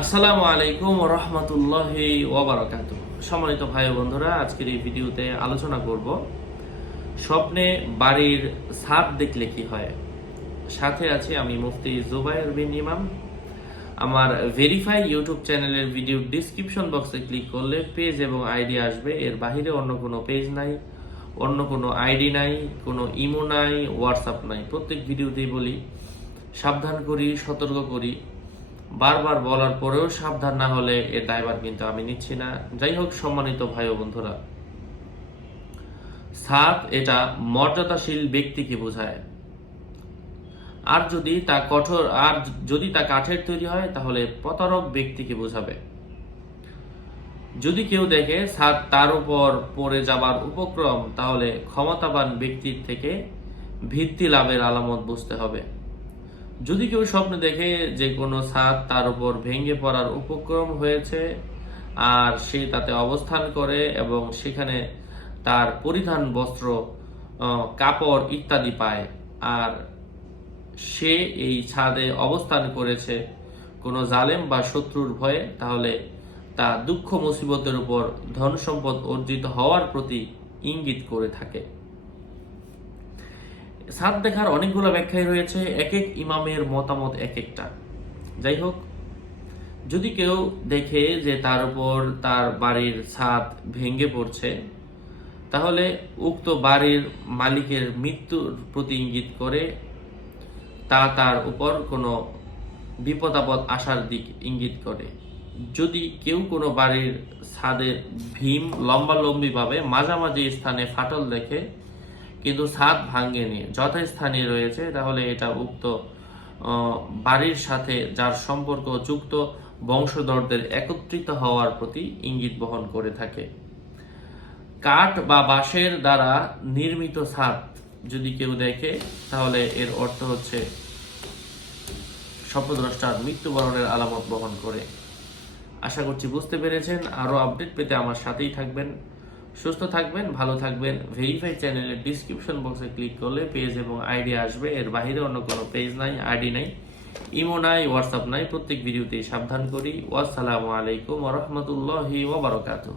আসসালামু আলাইকুম রহমতুল্লাহ ওবরাকাত সম্মানিত ভাই বন্ধুরা, আজকের এই ভিডিওতে আলোচনা করব স্বপ্নে বাড়ির ছাদ দেখলে কি হয়। সাথে আছে আমি মুফতি জুবাইর বিন ইমাম। আমার ভেরিফাই ইউটিউব চ্যানেলের ভিডিও ডিসক্রিপশন বক্সে ক্লিক করলে পেজ এবং আইডি আসবে। এর বাইরে অন্য কোনো পেজ নাই, অন্য কোনো আইডি নাই, কোনো ইমো নাই হোয়াটসঅ্যাপ নাই। প্রত্যেক ভিডিওতেই বলি, সাবধান করি, সতর্ক করি। বারবার বলার পরেও সাবধান না হলে এর দায়ভার কিন্তু আমি নিচ্ছি না। যাই হোক, সম্মানিত ভাই ও বন্ধুরা। সাপ এটা মর্যাদাশীল ব্যক্তিকে বোঝায়। আর যদি তা কঠোর, আর যদি তা কাঠের তৈরি হয়, তাহলে প্রতারক ব্যক্তিকে বোঝাবে। যদি কেউ দেখে ছাদ তার উপর পড়ে যাবার উপক্রম, তাহলে ক্ষমতাবান ব্যক্তির থেকে ভিত্তি লাভের আলামত বুঝতে হবে। যদি কেউ স্বপ্ন দেখে যে কোনো ছাদ তার উপর ভেঙে পড়ার উপক্রম হয়েছে আর সে তাতে অবস্থান করে এবং সেখানে তার পরিধান বস্ত্র কাপড় ইত্যাদি পায়, আর সে এই ছাদে অবস্থান করেছে কোনো জালেম বা শত্রুর ভয়ে, তাহলে তা দুঃখ মুসিবতের উপর ধন সম্পদ অর্জিত হওয়ার প্রতি ইঙ্গিত করে থাকে। ছাদ দেখার অনেকগুলো ব্যাখ্যাই রয়েছে এক এক ইমামের মতামত এক একটা যাই হোক, যদি কেউ দেখে যে তার উপর তার বাড়ির ছাদ ভেঙে পড়ছে, তাহলে উক্ত বাড়ির মালিকের মৃত্যুর প্রতি ইঙ্গিত করে তা তার উপর কোনো বিপদ আপদ আসার দিক ইঙ্গিত করে। যদি কেউ কোনো বাড়ির ছাদের ভীম লম্বালম্বিভাবে মাঝামাঝি স্থানে ফাটল দেখে কিন্তু ছাদ ভাঙ্গেনি। যথাস্থানে রয়েছে, তাহলে এটা উক্ত বাড়ির সাথে যার সম্পর্ক যুক্ত বংশধরদের একত্রিত হওয়ার প্রতি ইঙ্গিত বহন করে থাকে। কাঠ বা বাঁশের দ্বারা নির্মিত ছাদ যদি কেউ দেখে, তাহলে এর অর্থ হচ্ছে স্বপ্নদ্রষ্টার মৃত্যুবরণের আলামত বহন করে। আশা করছি বুঝতে পেরেছেন। আরও আপডেট পেতে আমার সাথেই থাকবেন। সুস্থ থাকবেন, ভালো থাকবেন। ভেরিফাই চ্যানেলের ডিসক্রিপশন বক্সে ক্লিক করলে পেজ এবং আইডি আসবে। এর বাইরে অন্য কোনো পেজ নাই আইডি নাই। ইমো নাই হোয়াটসঅ্যাপ নাই। প্রত্যেক ভিডিওতেই সাবধান করি। ওয়াসসালামু আলাইকুম রহমতুল্লাহি ওবরাকাতুহ